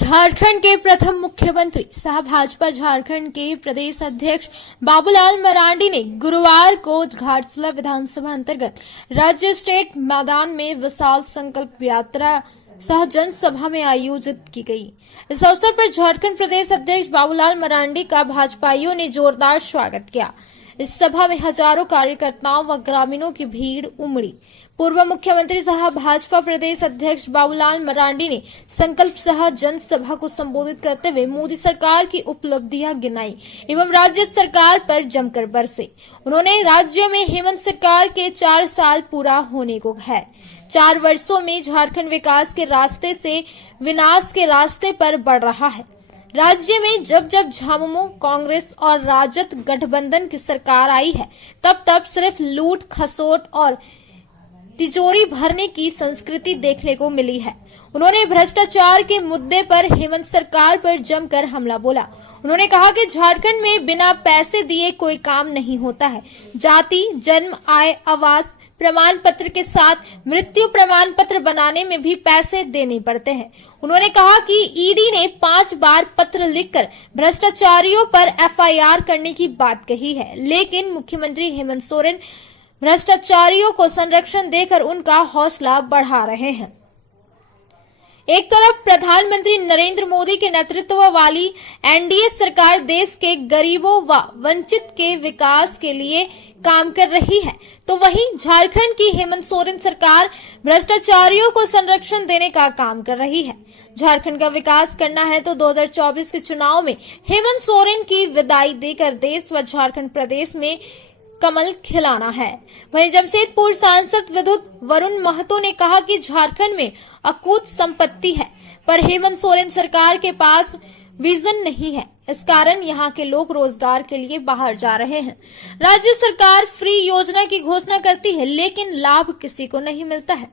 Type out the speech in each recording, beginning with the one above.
झारखंड के प्रथम मुख्यमंत्री सह भाजपा झारखंड के प्रदेश अध्यक्ष बाबूलाल मरांडी ने गुरुवार को घाटशिला विधानसभा अंतर्गत राज्य स्टेट मैदान में विशाल संकल्प यात्रा सह जनसभा में आयोजित की गई। इस अवसर पर झारखंड प्रदेश अध्यक्ष बाबूलाल मरांडी का भाजपाइयों ने जोरदार स्वागत किया। इस सभा में हजारों कार्यकर्ताओं व ग्रामीणों की भीड़ उमड़ी। पूर्व मुख्यमंत्री सह भाजपा प्रदेश अध्यक्ष बाबूलाल मरांडी ने संकल्प सह जनसभा को संबोधित करते हुए मोदी सरकार की उपलब्धियां गिनाई एवं राज्य सरकार पर जमकर बरसे। उन्होंने राज्य में हेमंत सरकार के 4 साल पूरा होने को है। 4 वर्षों में झारखंड विकास के रास्ते से विनाश के रास्ते पर बढ़ रहा है। राज्य में जब जब झामुमो, कांग्रेस और राजद गठबंधन की सरकार आई है तब तब सिर्फ लूट खसोट और तिजोरी भरने की संस्कृति देखने को मिली है। उन्होंने भ्रष्टाचार के मुद्दे पर हेमंत सरकार पर जमकर हमला बोला। उन्होंने कहा कि झारखंड में बिना पैसे दिए कोई काम नहीं होता है। जाति, जन्म, आय, आवास प्रमाण पत्र के साथ मृत्यु प्रमाण पत्र बनाने में भी पैसे देने पड़ते हैं। उन्होंने कहा कि ईडी ने 5 बार पत्र लिखकर भ्रष्टाचारियों पर एफआईआर करने की बात कही है, लेकिन मुख्यमंत्री हेमंत सोरेन भ्रष्टाचारियों को संरक्षण देकर उनका हौसला बढ़ा रहे हैं। एक तरफ प्रधानमंत्री नरेंद्र मोदी के नेतृत्व वाली एनडीए सरकार देश के गरीबों व वंचित के विकास के लिए काम कर रही है, तो वहीं झारखंड की हेमंत सोरेन सरकार भ्रष्टाचारियों को संरक्षण देने का काम कर रही है। झारखंड का विकास करना है तो 2024 के चुनाव में हेमंत सोरेन की विदाई देकर देश व झारखंड प्रदेश में कमल खिलाना है। वहीं जमशेदपुर सांसद विद्युत वरुण महतो ने कहा कि झारखंड में अकूत संपत्ति है, पर हेमंत सोरेन सरकार के पास विजन नहीं है। इस कारण यहां के लोग रोजगार के लिए बाहर जा रहे हैं। राज्य सरकार फ्री योजना की घोषणा करती है, लेकिन लाभ किसी को नहीं मिलता है।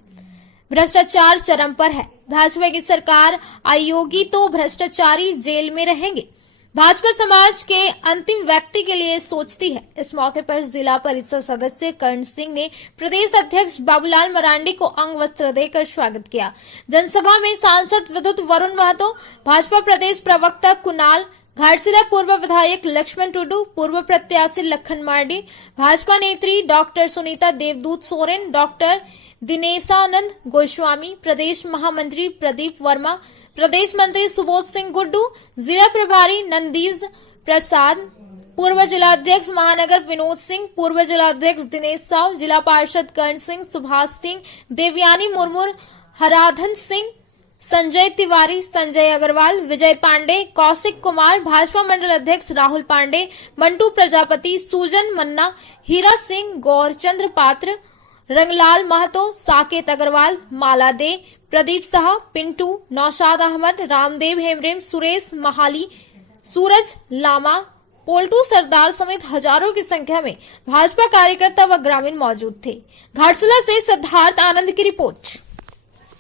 भ्रष्टाचार चरम पर है। भाजपा की सरकार आयोगी तो भ्रष्टाचारी जेल में रहेंगे। भाजपा समाज के अंतिम व्यक्ति के लिए सोचती है। इस मौके पर जिला परिषद सदस्य कर्ण सिंह ने प्रदेश अध्यक्ष बाबूलाल मरांडी को अंग वस्त्र देकर स्वागत किया। जनसभा में सांसद विद्युत वरुण महतो, भाजपा प्रदेश प्रवक्ता कुणाल, घाटशिला पूर्व विधायक लक्ष्मण टुडू, पूर्व प्रत्याशी लखन मार्डी, भाजपा नेत्री डॉक्टर सुनीता देवदूत सोरेन, डॉक्टर दिनेशानंद गोस्वामी, प्रदेश महामंत्री प्रदीप वर्मा, प्रदेश मंत्री सुबोध सिंह गुड्डू, जिला प्रभारी नंदीज प्रसाद, पूर्व जिलाध्यक्ष महानगर विनोद सिंह, पूर्व जिलाध्यक्ष दिनेश साव, जिला पार्षद कर्ण सिंह, सुभाष सिंह, देवयानी मुर्मू, हराधन सिंह, संजय तिवारी, संजय अग्रवाल, विजय पांडे, कौशिक कुमार, भाजपा मंडल अध्यक्ष राहुल पांडे, मंटू प्रजापति, सूजन मन्ना, हीरा सिंह, गौरचंद्र पात्र, रंगलाल महतो, साकेत अग्रवाल, माला दे, प्रदीप साह, पिंटू, नौशाद अहमद, रामदेव हेमरेम, सुरेश महाली, सूरज लामा, पोल्टू सरदार समेत हजारों की संख्या में भाजपा कार्यकर्ता व ग्रामीण मौजूद थे। घाटशिला से सिद्धार्थ आनंद की रिपोर्ट।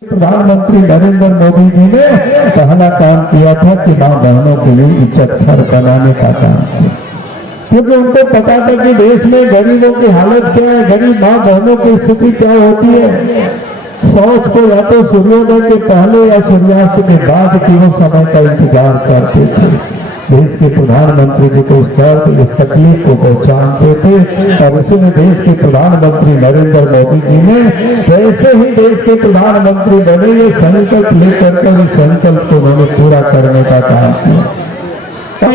प्रधानमंत्री नरेंद्र मोदी जी ने पहला काम किया था कि मां बहनों के लिए इज्जत घर बनाने का काम किया, क्योंकि उनको पता था कि देश में गरीबों की हालत क्या है, गरीब मां बहनों की स्थिति क्या होती है। शौच को या तो सूर्योदय के पहले या सूर्यास्त के बाद की वो समय का इंतजार करते थे। देश के प्रधानमंत्री जी को इस दर्द, इस तकलीफ को पहचानते थे और उसी में देश के प्रधानमंत्री नरेंद्र मोदी जी ने जैसे ही देश के प्रधानमंत्री बने ये संकल्प लेकर के इस संकल्प को उन्होंने पूरा करने का काम किया।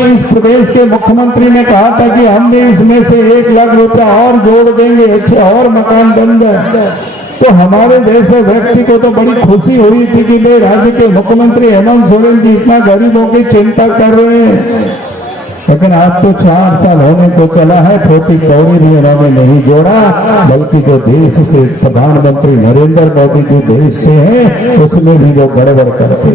इस प्रदेश के मुख्यमंत्री ने कहा था कि हम भी इसमें से 1 लाख रुपया और जोड़ देंगे, अच्छे और मकान बन जाए। तो हमारे जैसे व्यक्ति को तो बड़ी खुशी हुई थी कि भाई राज्य के मुख्यमंत्री हेमंत सोरेन जी इतना गरीबों की चिंता कर रहे हैं। लेकिन आज तो 4 साल होने को चला है, छोटी कौड़ी भी उन्होंने नहीं जोड़ा, बल्कि जो देश से प्रधानमंत्री नरेंद्र मोदी जी देश के हैं उसमें भी वो गड़बड़ करते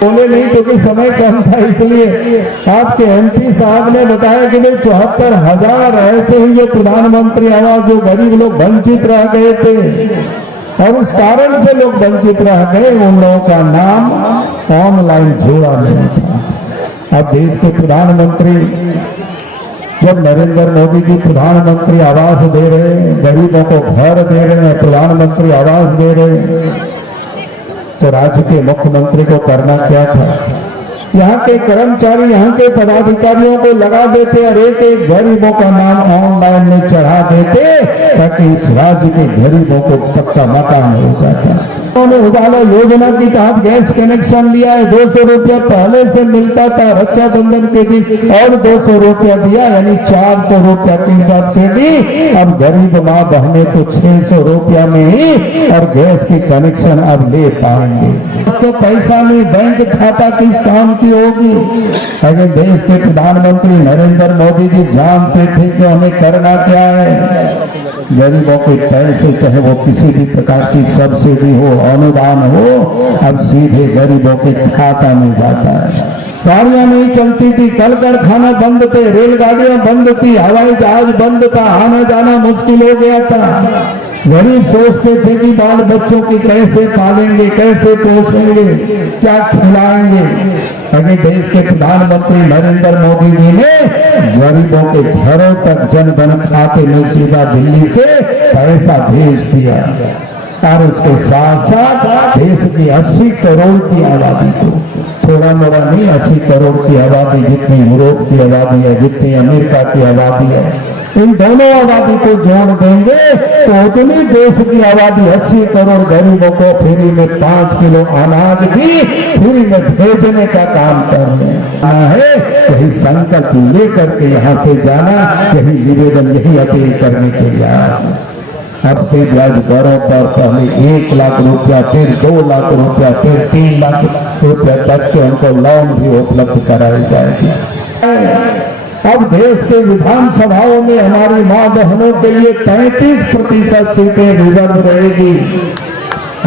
बोले नहीं, क्योंकि समय कम था। इसलिए आपके एमपी साहब ने बताया कि भाई 74,000 ऐसे ही जो प्रधानमंत्री आवास जो गरीब लोग वंचित रह गए थे और उस कारण से लोग वंचित रह गए, उन लोगों का नाम ऑनलाइन जोड़ा नहीं था। अब देश के प्रधानमंत्री जब नरेंद्र मोदी जी प्रधानमंत्री आवास दे रहे हैं, गरीबों को घर दे रहे हैं, प्रधानमंत्री आवास दे रहे हैं, तो राज्य के मुख्यमंत्री को करना क्या था? यहाँ के कर्मचारी, यहाँ के पदाधिकारियों को लगा देते और एक एक गरीबों का नाम ऑनलाइन में चढ़ा देते ताकि इस राज्य के गरीबों को पक्का मकान हो जाता। उन्होंने उजाला योजना की तहत गैस कनेक्शन लिया है, 200 रुपया पहले से मिलता था, रक्षाबंधन के दिन और 200 रुपया दिया, यानी 400 रुपया की सब्सिडी। अब गरीब माँ बहने तो 600 रुपया में ही और गैस की कनेक्शन अब ले पाएंगे। तो पैसा नहीं, बैंक खाता किस काम की होगी? अगर देश के प्रधानमंत्री नरेंद्र मोदी जी जानते थे कि हमें करना क्या है, गरीबों के पैसे चाहे वो किसी भी प्रकार की सब्सिडी हो, अनुदान हो, अब सीधे गरीबों के खाता में जाता है। गाड़ियां नहीं चलती थी, कल कारखाना बंद थे, रेलगाड़ियां बंद थी, हवाई जहाज बंद था, आना जाना मुश्किल हो गया था। गरीब सोचते थे कि बाल बच्चों की कैसे पालेंगे, कैसे पोषेंगे, क्या खिलाएंगे। अभी देश के प्रधानमंत्री नरेंद्र मोदी जी ने गरीबों के घरों तक जन धन खाते में सीधा दिल्ली से पैसा भेज दिया और उसके साथ साथ देश की 80 करोड़ की आबादी को, थोड़ा मोड़ा नहीं, 80 करोड़ की आबादी जितनी यूरोप की आबादी है, जितनी अमेरिका की आबादी है, इन दोनों आबादी को जोड़ देंगे तो उतनी देश की आबादी 80 करोड़ गरीबों को फ्री में 5 किलो अनाज भी फ्री में भेजने का काम करना है। यही संकल्प लेकर के यहाँ से जाना, यही निवेदन, यही अपील करने के लिए हफ्ते ब्याज दरों पर पहले 1 लाख रुपया, फिर 2 लाख रुपया, फिर 3 लाख रुपया तक के उनको लोन भी उपलब्ध कराए जाएगी। अब देश के विधानसभाओं में हमारी मां बहनों के लिए 33% सीटें रिजर्व रहेगी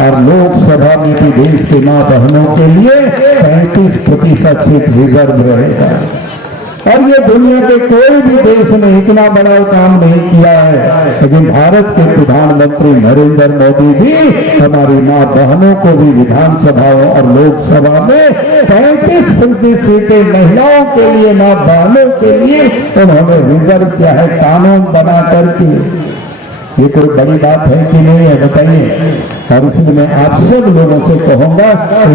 और लोकसभा में भी देश की मां बहनों के लिए 35% सीट रिजर्व रहेगा। और ये दुनिया के कोई भी देश ने इतना बड़ा काम नहीं किया है, लेकिन भारत के प्रधानमंत्री नरेंद्र मोदी भी हमारी मां बहनों को भी विधानसभाओं और लोकसभा में 35% सीटें महिलाओं के लिए, मां बहनों के लिए उन्होंने रिजर्व किया है कानून बना करके। ये कोई बड़ी बात है कि नहीं है, बताइए। और इसलिए मैं आप सब लोगों से कहूंगा,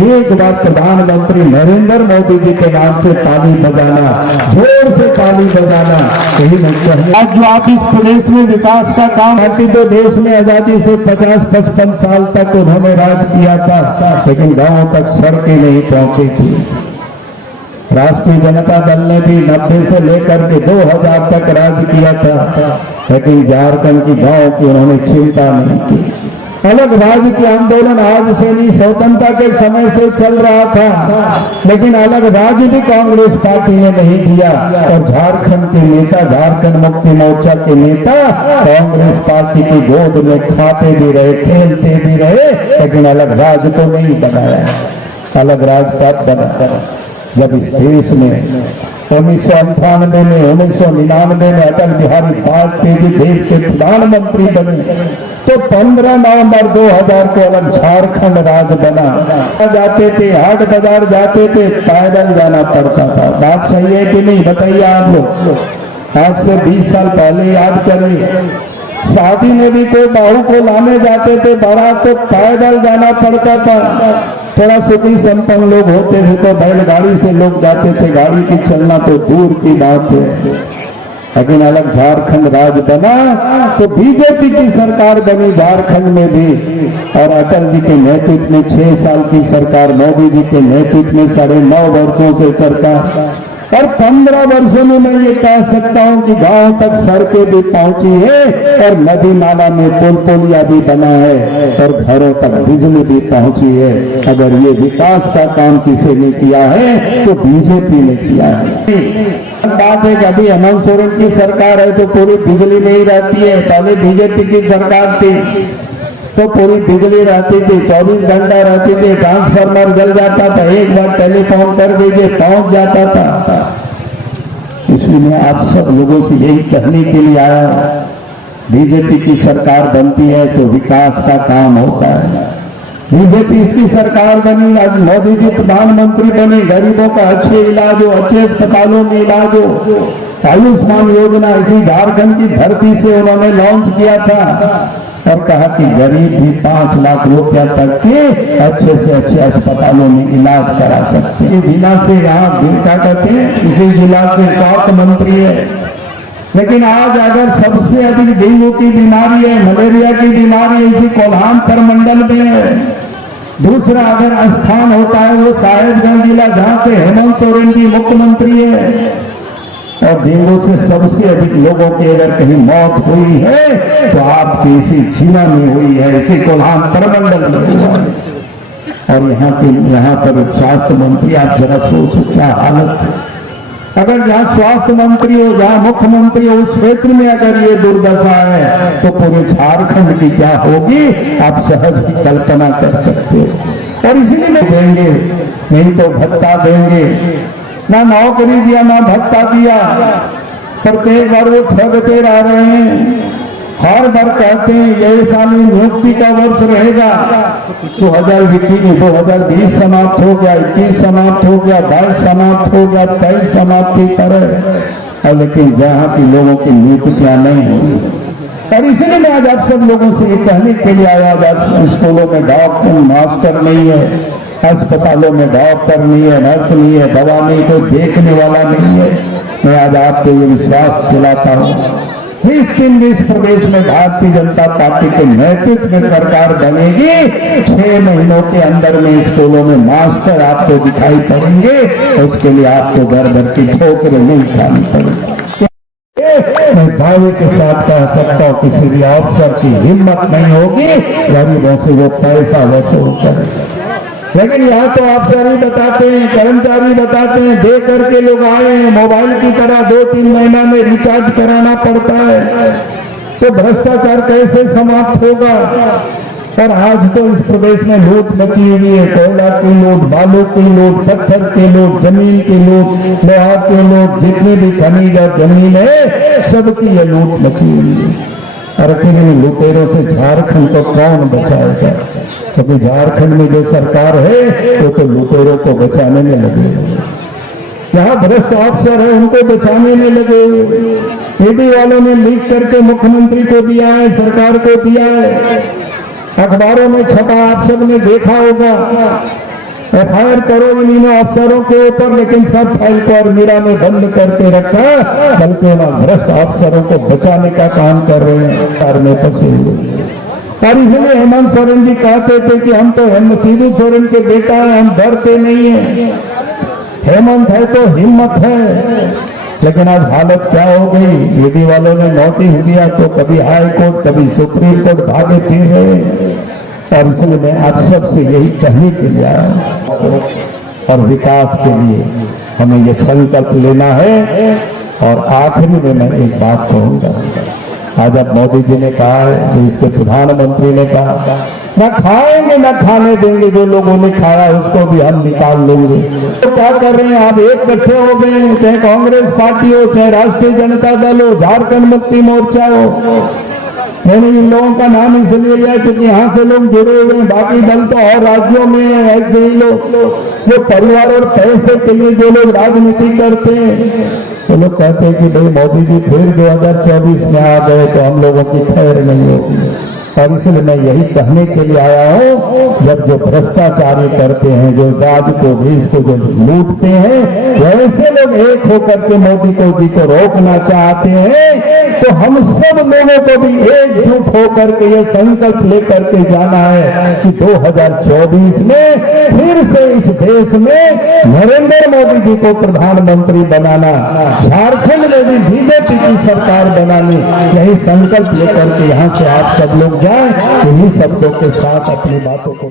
एक बार प्रधानमंत्री नरेंद्र मोदी जी के नाम से ताली बजाना, जोर से ताली बजाना, यही मैं कहूँगा। आज जो आप इस प्रदेश में विकास का काम करती, तो देश में आजादी से 50-55 साल तक उन्होंने राज किया था, लेकिन गांव तक सड़कें नहीं पहुंची थी। राष्ट्रीय जनता दल ने भी 90 से लेकर के 2000 तक राज किया था, लेकिन झारखंड की गांव की उन्होंने चिंता नहीं की। अलग राज्य के आंदोलन आज से नहीं, स्वतंत्रता के समय से चल रहा था, लेकिन अलग राज्य भी कांग्रेस पार्टी ने नहीं दिया। और झारखंड के नेता, झारखंड मुक्ति मोर्चा के नेता कांग्रेस पार्टी की गोद में खाते भी रहे, खेलते भी रहे, लेकिन अलग राज्य को नहीं बनाया। अलग राज्य कब बना? जब इस देश में 1998 में, 1999 में अटल बिहारी वाजपेयी जी देश के प्रधानमंत्री बने, तो 15 नवंबर 2000 को अलग झारखंड राज्य बना। जाते थे, हाट बाजार जाते थे, पैदल जाना पड़ता था। बात सही है कि नहीं, बताइए आप लोग। आज से 20 साल पहले याद करिए, शादी में भी कोई बहू को लाने जाते थे बारात, तो पैदल जाना पड़ता था। थोड़ा सुखी संपन्न लोग होते थे तो बैलगाड़ी से लोग जाते थे, गाड़ी की चलना तो दूर की बात है। लेकिन अलग झारखंड राज्य बना तो बीजेपी की सरकार बनी झारखंड में भी, और अटल जी के नेतृत्व में 6 साल की सरकार, मोदी जी के नेतृत्व में 9.5 वर्षों से सरकार, और 15 वर्षों में मैं ये कह सकता हूं कि गांव तक सड़कें भी पहुंची है, और नदी नाला में पुल पुलिया भी बना है, और घरों तक बिजली भी पहुंची है। अगर ये विकास का काम किसी ने किया है तो बीजेपी ने किया है। बात है कि अभी हेमंत सोरेन की सरकार है तो पूरी बिजली नहीं रहती है, पहले बीजेपी की सरकार थी तो पूरी बिजली रहती थी, 24 घंटा रहती थी, ट्रांसफार्मर जल जाता था, एक बार टेलीफोन कर दीजिए पहुंच जाता था। इसलिए मैं आप सब लोगों से यही कहने के लिए आया, बीजेपी की सरकार बनती है तो विकास का काम होता है। बीजेपी इसकी सरकार बनी, आज मोदी जी प्रधानमंत्री बने, गरीबों का अच्छे इलाज हो, अच्छे अस्पतालों में इलाज हो। आयुष्मान योजना इसी झारखंड की धरती से उन्होंने लॉन्च किया था। और कहा कि गरीब भी 5 लाख रुपया तक के अच्छे से अच्छे अस्पतालों में इलाज करा सकते हैं। जिला से यहाँ क्या कहते हैं, इसी जिला से स्वास्थ्य मंत्री है, लेकिन आज अगर सबसे अधिक डेंगू की बीमारी है, मलेरिया की बीमारी इसी कोल्हान प्रमंडल में है। दूसरा अगर स्थान होता है वो साहेबगंज जिला, जहां से हेमंत सोरेन जी मुख्यमंत्री है। और डेंगू से सबसे अधिक लोगों की अगर कहीं मौत हुई है तो आपकी इसी जिला में हुई है, इसी कोल्हान प्रमंडल में हुआ है। और यहाँ पर स्वास्थ्य मंत्री, आप जरा सोचो क्या हालत है। अगर जहाँ स्वास्थ्य मंत्री हो, जहाँ मुख्यमंत्री हो, उस क्षेत्र में अगर ये दुर्दशा है तो पूरे झारखंड की क्या होगी, आप सहज ही कल्पना कर सकते हो। और इसलिए देंगे नहीं तो भत्ता देंगे, ना नौकरी दिया ना भत्ता दिया, प्रत्येक बार वो ठगते रह रहे हैं। हर बार कहते हैं ये साल नियुक्ति का वर्ष रहेगा, 2020 समाप्त हो गया, 21 समाप्त हो गया, 22 समाप्त हो गया, 23 समाप्त की तरह, और लेकिन जहाँ की लोगों की नियुक्तियां नहीं हुई। और इसलिए मैं आज आप सब लोगों से ये कहने के लिए आया, आज स्कूलों में डॉक्टर मास्टर नहीं है, अस्पतालों में डॉक्टर नहीं है, नर्स नहीं है, दवा नहीं, कोई देखने वाला नहीं है। मैं आज आपको ये विश्वास दिलाता हूँ, जिस दिन इस प्रदेश में भारतीय जनता पार्टी के नेतृत्व में सरकार बनेगी, 6 महीनों के अंदर में स्कूलों में मास्टर आपको दिखाई पड़ेंगे। उसके लिए आपको घर भर की ठोकरें नहीं खानी पड़ेगी। मैं दावे के साथ कह सकता हूँ किसी भी अफसर की हिम्मत नहीं होगी गरीबों से वो पैसा वसूल करे। लेकिन यहाँ तो अफसर ही बताते हैं, कर्मचारी बताते हैं, दे करके लोग आए हैं, मोबाइल की तरह 2-3 महीना में रिचार्ज कराना पड़ता है। तो भ्रष्टाचार कैसे समाप्त होगा। और आज तो इस प्रदेश में लूट मची हुई है, कोयला की लूट, बालू की लूट, पत्थर की लूट, जमीन की लूट, लोहा की लूट, जितनी भी खनिज और जमीन है सबकी ये लूट मची हुई है। और इन लुटेरों से झारखंड को कौन बचाएगा, क्योंकि झारखंड में जो सरकार है वो तो लुटेरों को बचाने में लगे, यहाँ भ्रष्ट अफसर है उनको बचाने में लगे। ईडी वालों ने लीक करके मुख्यमंत्री को दिया है, सरकार को दिया है, अखबारों में छपा, आप सब ने देखा होगा। FIR करो इन अफसरों के ऊपर, लेकिन सब फाइल को और मीरा में बंद करके रखा, बल्कि उन भ्रष्ट अफसरों को बचाने का काम कर रहे हैं, कार में फंसे हुए। और इसलिए हेमंत सोरेन जी कहते थे कि हम तो शिबू सोरेन के बेटा हैं, हम डरते नहीं है। हेमंत है तो हिम्मत है। लेकिन आज हालत क्या हो गई, ईडी वालों ने नोटिस दिया तो कभी हाई कोर्ट कभी सुप्रीम कोर्ट भागे फिर रहे। और इसलिए मैं आप सबसे यही कहने के लिए आया हूं, और विकास के लिए हमें ये संकल्प लेना है। और आखिरी में मैं एक बात कहूंगा, आज अब मोदी जी ने कहा है, जो इसके प्रधानमंत्री ने कहा, न खाएंगे न खाने देंगे, जो लोगों ने खाया उसको भी हम निकाल लेंगे। तो क्या कर रहे हैं, आप एक इकट्ठे हो गए, चाहे कांग्रेस पार्टी हो, चाहे राष्ट्रीय जनता दल हो, झारखंड मुक्ति मोर्चा हो। मैंने इन लोगों का नाम इसलिए लिया क्योंकि यहाँ से लोग जुड़े हुए हैं, बाकी दल तो और राज्यों में है। ऐसे ही लोग जो परिवार और पैसे के लिए जो लोग राजनीति करते हैं, तो लोग कहते हैं कि भाई मोदी जी फिर 2024 में आ गए तो हम लोगों की खैर नहीं होगी। और इसलिए मैं यही कहने के लिए आया हूँ, जब जो भ्रष्टाचारी करते हैं, जो राज को देश को जो लूटते हैं, वैसे लोग एक होकर के मोदी जी को रोकना चाहते हैं, तो हम सब लोगों को भी एकजुट होकर के ये संकल्प लेकर के जाना है कि 2024 में फिर से इस देश में नरेंद्र मोदी जी को प्रधानमंत्री बनाना, झारखंड में भी बीजेपी की सरकार बनानी, यही संकल्प लेकर के यहाँ से आप सब लोग जाए। इन्हीं शब्दों के साथ अपनी बातों को